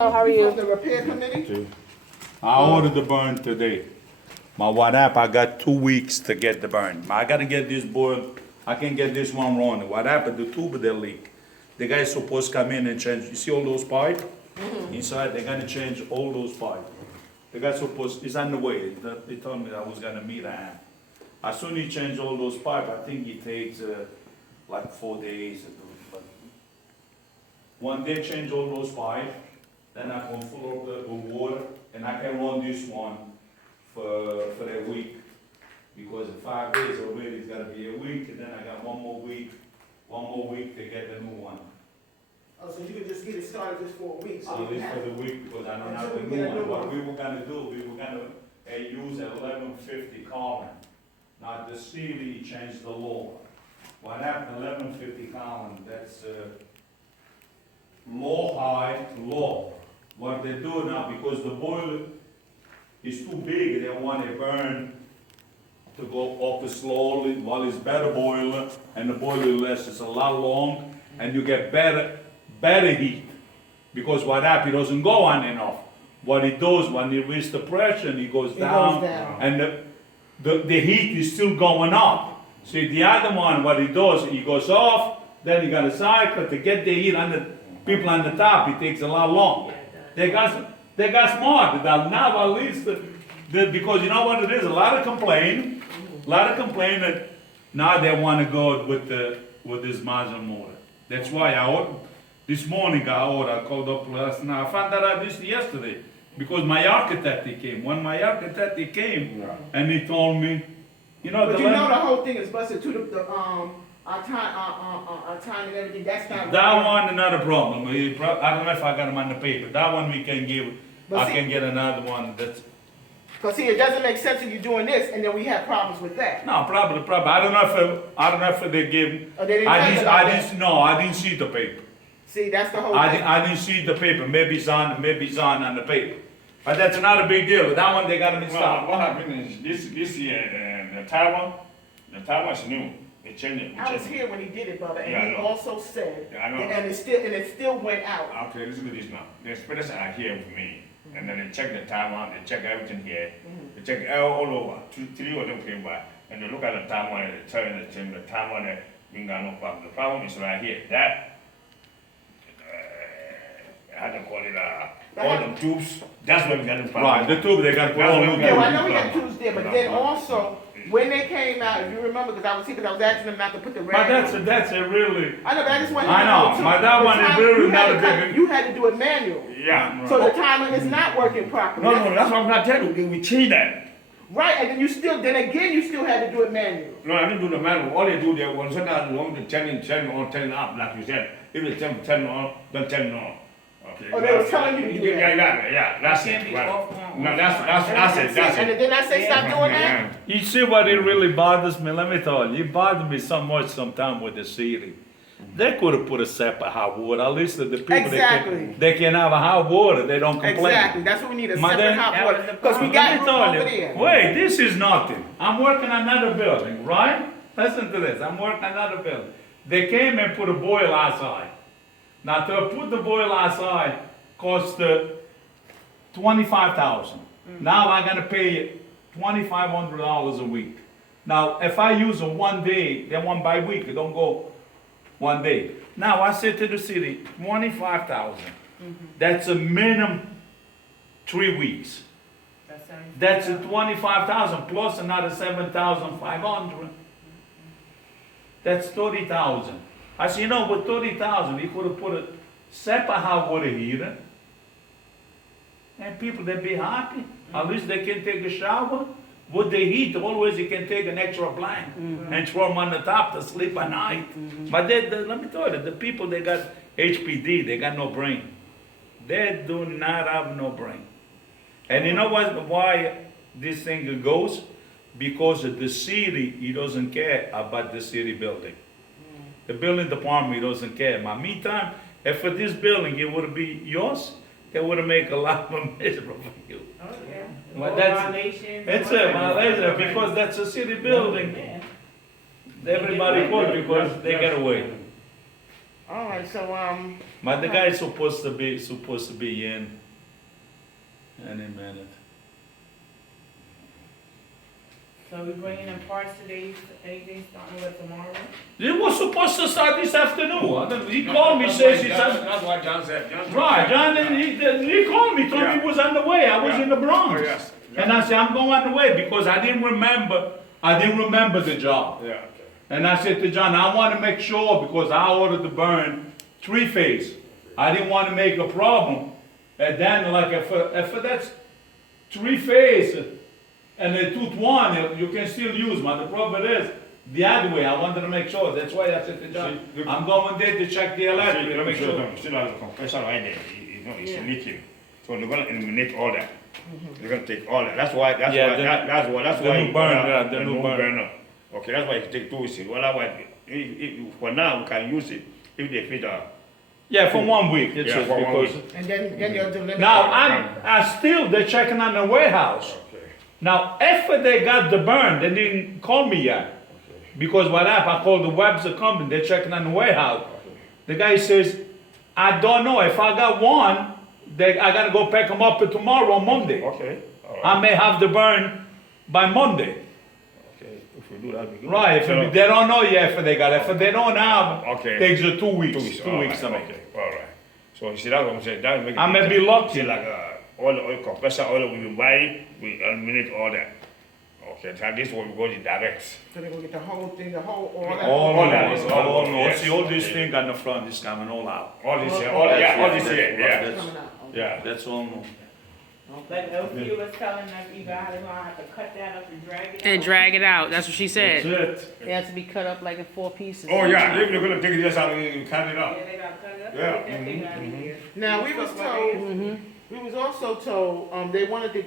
How are you? From the repair committee? I ordered the burn today. My what happened, I got 2 weeks to get the burn. I gotta get this board, I can get this one running. What happened, the tube they leak. The guy's supposed to come in and change, you see all those pipes? Inside, they're gonna change all those pipes. The guy's supposed, it's on the way, they told me I was gonna meet him. As soon as he change all those pipes, I think it takes like 4 days. But One day change all those pipes, then I can fill up the water, and I can run this one for a week. Because in 5 days already, it's gotta be a week, and then I got one more week to get the new one. Oh, so you can just get it started just for a week, so At you can least for have the week, because I don't have Until the we new get a new one. What one. we were gonna do, we were gonna use 1150 Colin. Now, the city changed the law. What happened, 1150 Colin, that's law high law. What they do now, because the boiler is too big, they want to burn to go up slowly, while it's better boiler, and the boiler lasts a lot long, and you get better heat. Because what happens, it doesn't go on enough. What it does, when it reaches the pressure, it goes It goes down, down. and the heat is still going up. See, the other one, what it does, it goes off, then you gotta cycle to get the heat on the people on the top, it takes a lot longer. They got smart, now at least, because you know what it is, a lot of complain that now they wanna go with this Mazda motor. That's why this morning I called up last night, I found out this yesterday, because my architect he came, when my architect he came, and he told me, you know, But you know the whole thing is busted to our time and everything, that's not. that one, another problem. I don't know if I got them on the paper. That one we can give, But I see- can get another one that's, Cause see, it doesn't make sense if you're doing this, and then we have problems with that. no, probably. I don't know if they give, Oh, they didn't tell you about that? no, I didn't see the paper. See, that's the whole I thing. didn't see the paper. Maybe it's on the paper. But that's not a big deal. That one, they gotta be Well, stopped. what happened is this year, the tower is new. They changed it. I was here when he did it, brother, Yeah, I and he know. also said, Yeah, I know. and it still went out. Okay, listen to this now. The inspectors are here with me, and then they check the tower, they check everything here. They check all over. Three of them came by, and they look at the tower, and they tell the tower that we got no problem. The problem is right here. That, how do you call it, all them tubes, that's where we got the problem. Right, the tube, they gotta put That's all what new. we Yeah, well, I Yeah, know we got yeah. Tuesday, but then also, when they came out, if you remember, because I was here, because I was asking them not to put the red. But that's a really, I know, but I just wanted to I know, too. but that The one is time- really you had not to a cut- big- You had to do it manual, Yeah. so the timer is not working properly. No, that's what I'm not telling you. We change that. Right, and then you still had to do it manual. No, I didn't do the manual. All they do, they want sometimes want to turn on, turn up, like you said. If they turn on, don't turn on. Okay. Oh, they were telling you to do Yeah, that. yeah, that's Can't it. be Right. off on- No, that's it. And then I say stop doing that? you see what it really bothers me? Let me tell you, it bothers me so much sometimes with the city. They could have put a separate hot water, at least the people, Exactly. they can have a hot water, they don't complain. Exactly, that's what we need, a My separate dad- hot that water, was the because we problem. got Let me room tell over you, there. wait, this is nothing. I'm working another building, right? Listen to this, I'm working another building. They came and put a boiler outside. Now, to put the boiler outside cost $25,000. Now I'm gonna pay $2,500 a week. Now, if I use it one day, then one by week, it don't go one day. Now, I said to the city, 25,000. That's a minimum 3 weeks. That's a 25,000 plus another 7,500. That's 30,000. I said, you know, with 30,000, you could have put a separate hot water heater. And people, they'd be happy. At least they can take a shower. With the heat, always you can take an extra blanket and throw them on the top to sleep at night. But let me tell you, the people, they got HPD, they got no brain. They do not have no brain. And you know why this thing goes? Because of the city, he doesn't care about the city building. The building department, he doesn't care. But meantime, if for this building, it would be yours, they would make a lot of miserable for you. Oh, yeah. But More that's- violations. It's a violation, because that's a city building. Yeah. Everybody goes because they get away. All right, so, But the guy is supposed to be in any minute. So we bringing in parts today, anything starting with tomorrow? He was supposed to start this afternoon. I don't- He called me, says he said, That's what John said. John said- right, John, he called me, told me he was on the way. I was Yeah. in the Bronx. Oh, yes. And I said, I'm going on the way because I didn't remember the job. Yeah, okay. And I said to John, I want to make sure because I ordered to burn 3-phase. I didn't want to make a problem. And then like if that's 3-phase and a tooth one, you can still use, but the problem is the other way. I wanted to make sure. That's why I said to John, See, I'm going there to check the electric to make sure. Still has a compressor right there, it's Yeah. leaking. So they're gonna eliminate all that. They're gonna take all that. That's why, Yeah, that's the why. new burner, yeah, the new burner. Okay, that's why you take 2 weeks. Well, otherwise, for now, we can use it if they fit Yeah, for 1 week. It's Yeah, just for 1 because. week. and then you'll do limit. Now I still they're checking on the warehouse. Okay. Now, after they got the burn, they didn't call me yet. Because what happened, I called the Webster company, they're checking on the warehouse. The guy says, I don't know, if I got one, I gotta go pick them up tomorrow or Monday. Okay, all right. I may have the burn by Monday. Okay, if we do that, we can. Right, So- if they don't know yet if they got it. If they don't have, Okay. takes you 2 weeks. 2 weeks. 2 all weeks right, to make okay, it. all right. So you see, that's what I'm saying. That make it I may easier. be lucky. See, like all the oil compressor oil we buy, we eliminate all that. Okay, so this one we go to direct. So they're gonna get the whole thing, the whole, all that. All All that that, is all, all- all, yes, see all this okay. thing on the front is coming all out. All this here, all this That's- here, yeah, that's- Coming out, okay. yeah. That's all. No. But no fuel is telling us you guys are gonna have to cut that up and drag it out. And drag it out. That's what she That's said. it. It has to be cut up like in 4 pieces. Oh yeah, they're gonna take this out and cut it Yeah, up. they gotta cut it up, Yeah. get that thing out of here. Now, we was told, we was also told, they wanted to,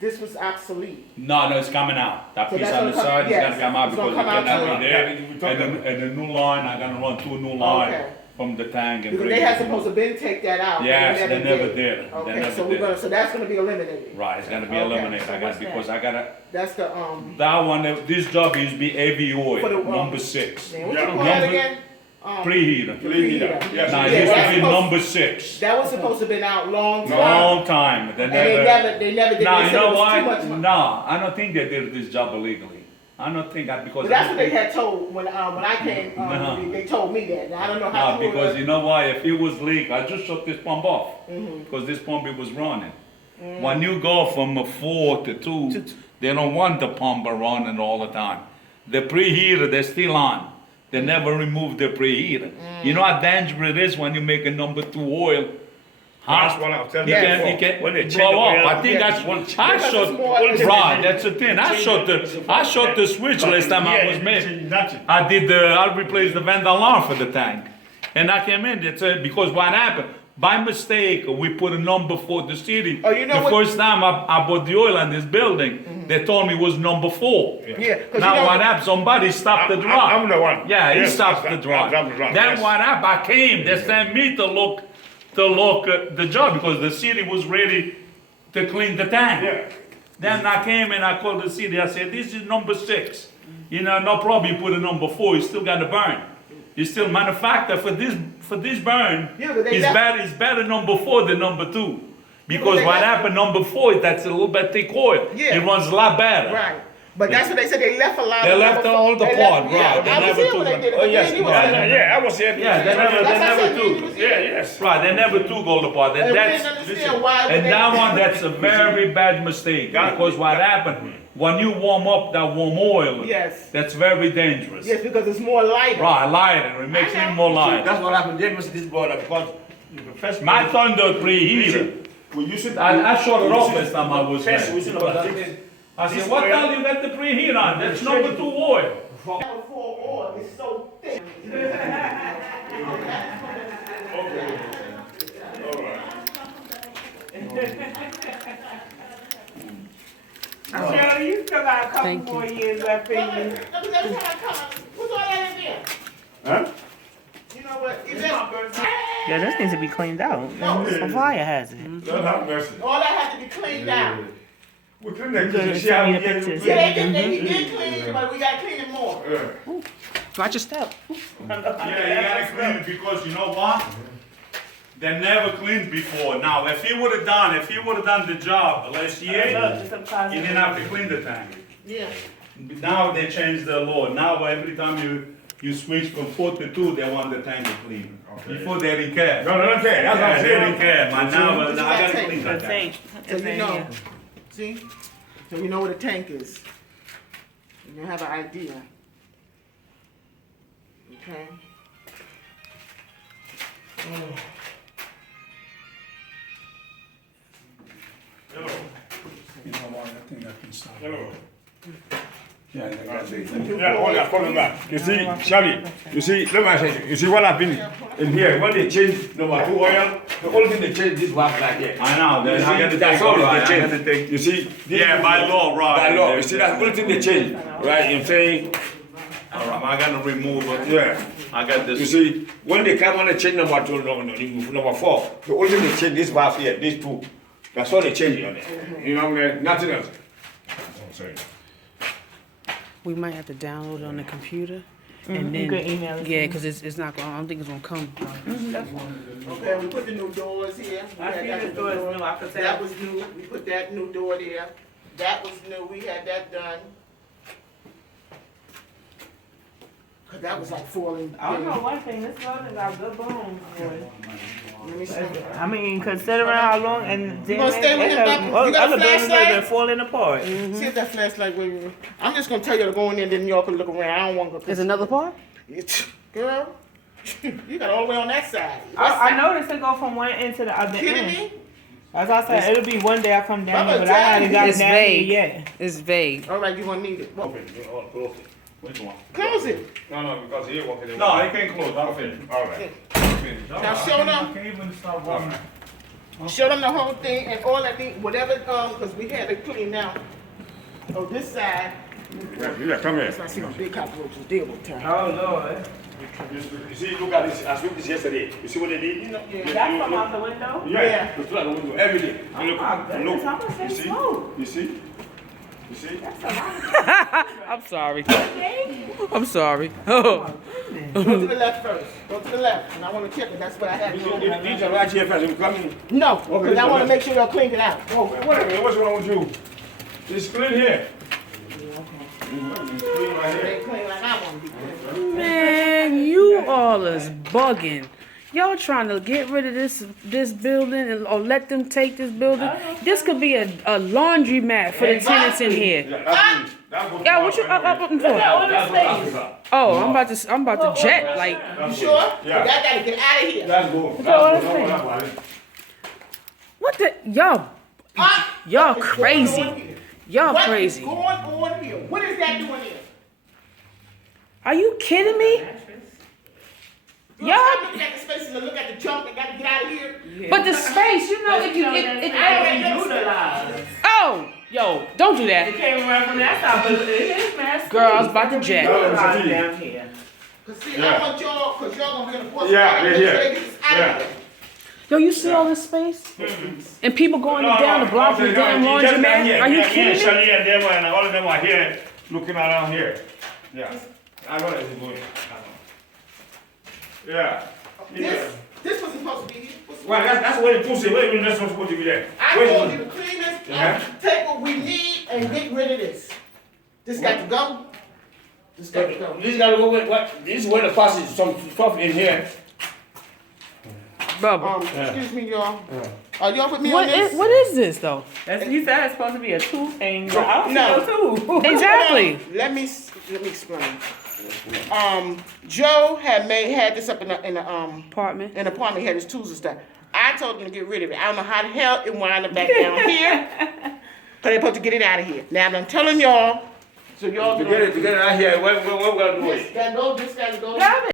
this was obsolete. No, it's coming out. That So piece that's on the gonna come- side is yes, gonna come out it's gonna because it come out cannot too. be there. Yeah, we talked And the new line, I'm gonna run 2 new lines Okay. from the tank and Because bring they had it. supposed to been take that out. but Yes, they never did. They Okay, never so we're did. gonna, so that's gonna be eliminated. Right, it's gonna be Okay, eliminated, so I what's guess, because I gotta, That's the, that one, this job used to be AV For the, oil, number 6. man, what Yeah, you call that number- again? Preheater. Preheater. Yes, Now, it it is. used to that's be supposed- number 6. That was supposed to have been out long time. Long time, they And never. they never did, Now, they you said it know was why? too much money. No, I don't think they did this job illegally. I don't think that because. But that's what they had told when I came, No. they told me that. Now, I don't know how No, true it because is. you know why? If it was leak, I just shut this pump off. Mm-hmm. Because this pump it was running. When you go from a 4 to 2, they don't want the pump running all the time. The preheater, they're still on. They never remove the preheater. You know how dangerous it is when you make a number 2 oil? That's what I was telling You you can, before. you can When they change blow the up. oil, I think yeah. that's One- I Because shot it's more- it's- right. That's the thing. I shot the switch last time I was made. Nothing. I replaced the vent alarm for the tank. And I came in, because what happened? By mistake, we put a number for the city. Oh, you know the what- first time I bought the oil on this building, they told me it was number 4. Yeah, 'cause Now you know, what happened? Somebody stopped the drop. I'm the one. Yeah, he Yes, stopped I- the drop. I stopped the drop, Then yes. what happened? I came. They sent me to look the job because the city was ready to clean the tank. Yeah. Then I came and I called the city. I said, "This is number 6. You know, no problem. You put a number 4. You still got to burn. You still manufacture for this burn. Yeah, but they it's left- better. It's better number 4 than number 2. Because they what left- happened? Number 4, that's a little bit thick oil. Yeah. It runs a lot better. right. But that's what they said, they left a lot They of. left number all the they part, left- right. Yeah, They I was never here when took they did it. Oh, but yes, then you was there. yeah, I was here. Yeah, they never That's how I said, took. you was Yeah, here. yes. Right, they never took all the part. And And we that's, didn't understand why. and they- that one, that's a very bad mistake. Got it. Because what happened, when you warm up that warm oil, Yes. that's very dangerous. Yes, because it's more lighter. Right, lighter, it makes I it know. more light. That's what happened. They must this boiler because the first My Thunder preheater, we used it. I shut it off last time I was First, we there. should have done this. I said, this what the oil- hell you got the preheater on? That's number 2 oil. Number 4 oil is so thick. Shirley, you still got a couple Thank you. more years left in you. What's all that in there? Huh? You know what? Is that, Yeah, this needs to be cleaned out. No. It's a fire hazard. Don't have mercy. all that had to be cleaned out. We clean the Good, kitchen. send See how me we the get it pictures. clean? Yeah, he did clean it, but we gotta clean it more. Yeah. Watch your step. Yeah, you gotta clean it because you know what? They never cleaned before. Now, if he would have done the job last year, he didn't have to clean the tank. Yeah. Now they changed the law. Now every time you switch from 4 to 2, they want the tank to clean. Okay. Before they didn't care. No, that's what Yeah, I'm they saying. didn't care. Man, now I gotta Tank. clean that The tank. tank. So you know, see? So you know what a tank is. You have an idea. Okay? Hello. You know what? I think I can stop. Hello. Yeah, I think that's it. Yeah, hold on, call me back. You see, Shelly, you see, let me say, you see what happened in here, when they change number 2 oil, the only thing they change this valve like here. I know. You I gotta see, that's take all all they right. I change. gotta take. You see? this Yeah, is- by law, right. By law, you see, that's the only thing they change, right? I'm saying, All right, I gotta remove it. yeah. I got You this. see, when they come on and change number 2, number 4, the only thing they change this valve here, these 2. That's all they change on there. You know what I mean? Nothing else. I'm saying. We might have to download it on the computer. And You then, can email it to yeah, me. because it's not going, I don't think it's going to come. Okay, we put the new doors here. We I had see that this door is new, I could That tell. was new, we put that new door there. That was new, we had that done. Cause that was like falling. I don't know one thing, this building got good bones, boy. Let me see. I mean, considering how long and You gonna stay with him, Papa? You got a other buildings have been flashlight? falling apart. See if that flashlight where you, I'm just gonna tell you to go in there and then y'all can look around. I don't wanna go. There's another part? Girl, you got all the way on that side. I noticed it go from one end to the other Kidding end. me? As I said, it'll be one day I come down Mama, here, but I haven't tell got It's down here vague. yet. It's vague. All right, you gonna need it. Well, Open, oh, close it. Which one? close it. No, because he walking. No, I can close. I'll finish. All right. Now show them, I can't even stop one. show them the whole thing and all that thing, whatever, cause we had it clean now. Oh, this side, Yeah, come here. that's why I see the big cockroaches deal with time. Oh, Lord. You see, look at this. I spoke this yesterday. You see what they did? You know, yeah. That's from out the window? Yeah. Look at the window every day. Oh Look, my goodness, how much look. they You see? smoke? You see? You see? That's a lot. I'm sorry. Okay. I'm sorry. Go to the left first, go to the left, and I wanna check it, that's what I had. These are right here first. I'm coming. No, cause I wanna make sure y'all clean it out. Oh, wait a minute. What's wrong with you? It's clean here. It's clean right It here. ain't clean like I wanna be clean. Man, you all is bugging. Y'all trying to get rid of this building or let them take this building? This could be a laundromat for the tenants in here. Yeah, that's good. Yeah, what you up for? Oh, I'm about to jet like. You sure? Yeah. Y'all gotta get out of here. That's good. what That's I'm good. saying. Don't worry about it. What the y'all What is crazy. going on here? Y'all What is crazy. going on here? What is that doing here? Are you kidding me? Y'all Y'all, looking at the spaces and look at the junk, they gotta get out of here. but the space, you know, if you Utilized. oh, yo, don't do It that, came around from that side, but it is mass. girl. I was about to jet. Utilized down here. Cause see, Yeah. I want y'all, cause y'all gonna be in the force. Yeah, yeah, yeah. Out of here. Yo, you see all this space? And people going down the block with damn laundromat? Are you kidding me? Shali and them and all of them are here, looking around here. Yeah. I know that it's going. Yeah. Yeah. This wasn't supposed to be here. Well, that's what it was. Where is not supposed to be there? I Where told is you to clean this Yeah. up, take what we need and get rid of this. This got to go. This got to go. This gotta go with what? This is where the passage, some stuff in here. Bubba. Excuse me, y'all. Are y'all with me on this? What is this though? That's, he said it's supposed to be a tooth thing, but I don't No. see no tooth. Exactly. Let me explain. Joe had this up in the Apartment. in the apartment. He had his tools and stuff. I told him to get rid of it. I don't know how the hell it wound up back down here. But they're supposed to get it out of here. Now I'm telling y'all, so y'all To get it out here, what we gonna do it? This gotta go. This gotta go. Grab it.